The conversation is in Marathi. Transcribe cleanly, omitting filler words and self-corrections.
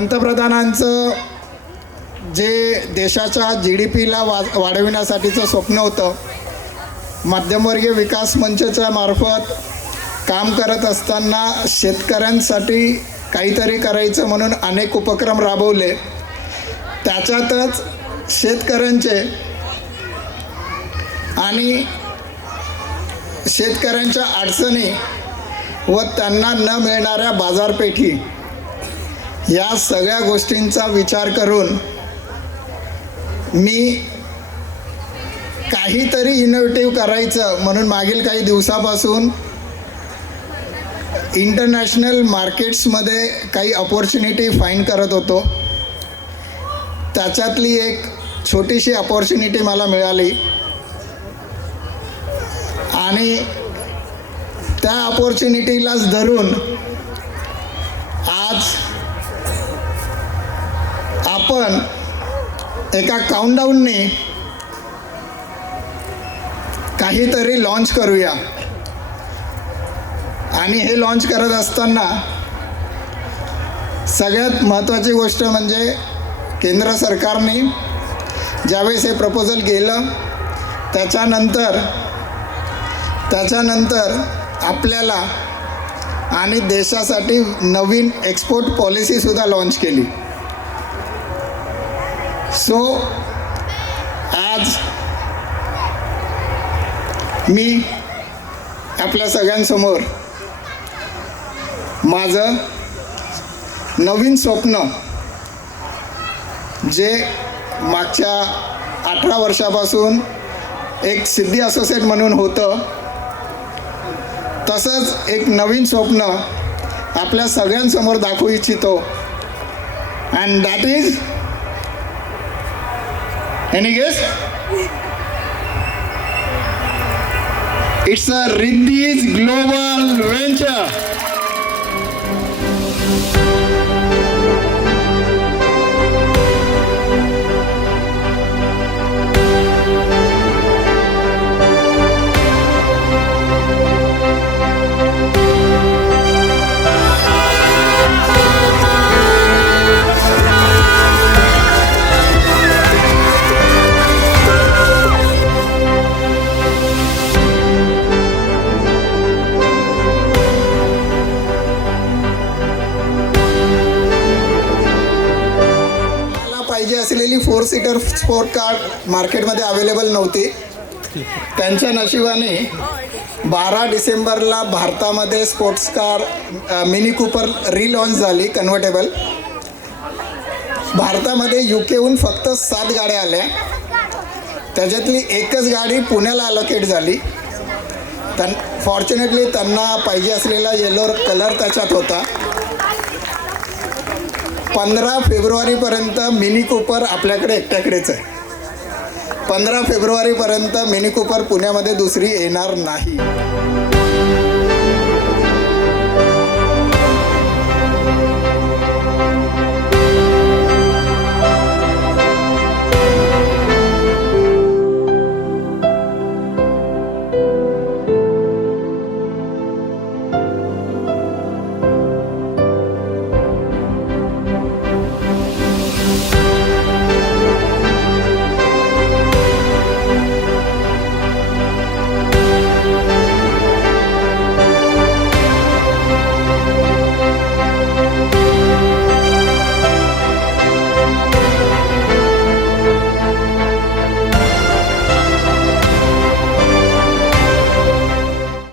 पंतप्रधानांचं जे देशाच्या GDPला वाढविण्यासाठीचं स्वप्न होतं, मध्यमवर्गीय विकास मंचच्या मार्फत काम करत असताना शेतकऱ्यांसाठी काहीतरी करायचं म्हणून अनेक उपक्रम राबवले. त्याच्यातच शेतकऱ्यांचे आणि शेतकऱ्यांच्या अडचणी व त्यांना न मिळणाऱ्या बाजारपेठी या सगळ्या गोष्टींचा विचार करून मी काहीतरी इनोव्हेटिव्ह करायचं म्हणून मागील काही दिवसापासून इंटरनॅशनल मार्केट्समध्ये काही अपॉर्च्युनिटी फाईंड करत होतो. त्याच्यातली एक छोटीशी अपॉर्च्युनिटी मला मिळाली आणि त्या अपॉर्च्युनिटीलाच धरून आज आपण एका काउंटडाऊनने काहीतरी लॉन्च करूया. आणि हे लॉन्च करत असताना सगळ्यात महत्त्वाची गोष्ट म्हणजे केंद्र सरकारने ज्यावेळेस हे प्रपोजल गेलं त्याच्यानंतर आपल्याला आणि देशासाठी नवीन एक्सपोर्ट पॉलिसीसुद्धा लॉन्च केली. सो आज मी आपल्या सगळ्यांसमोर माझं नवीन स्वप्न जे मागच्या 18 वर्षापासून एक सिद्धी असोसिएट म्हणून होतं, तसंच एक नवीन स्वप्न आपल्या सगळ्यांसमोर दाखवू इच्छितो. And that is any guess? It's a Riddhi's global venture. पाहिजे असलेली 4 सीटर स्पोर्ट कार मार्केटमध्ये अवेलेबल नव्हती. त्यांच्या नशिबाने 12 डिसेंबरला भारतामध्ये sports car Mini Cooper relaunch झाली कन्व्हर्टेबल. भारतामध्ये UKहून फक्त 7 गाड्या आल्या. त्याच्यातली एकच गाडी पुण्याला अलोकेट झाली. फॉर्च्युनेटली त्यांना पाहिजे असलेला येलो कलर त्याच्यात होता. 15 फेब्रुवारीपर्यंत मिनी कूपर आपल्याकडे एकट्याकडेच आहे. 15 फेब्रुवारीपर्यंत मिनी कूपर पुण्यामध्ये दुसरी येणार नाही.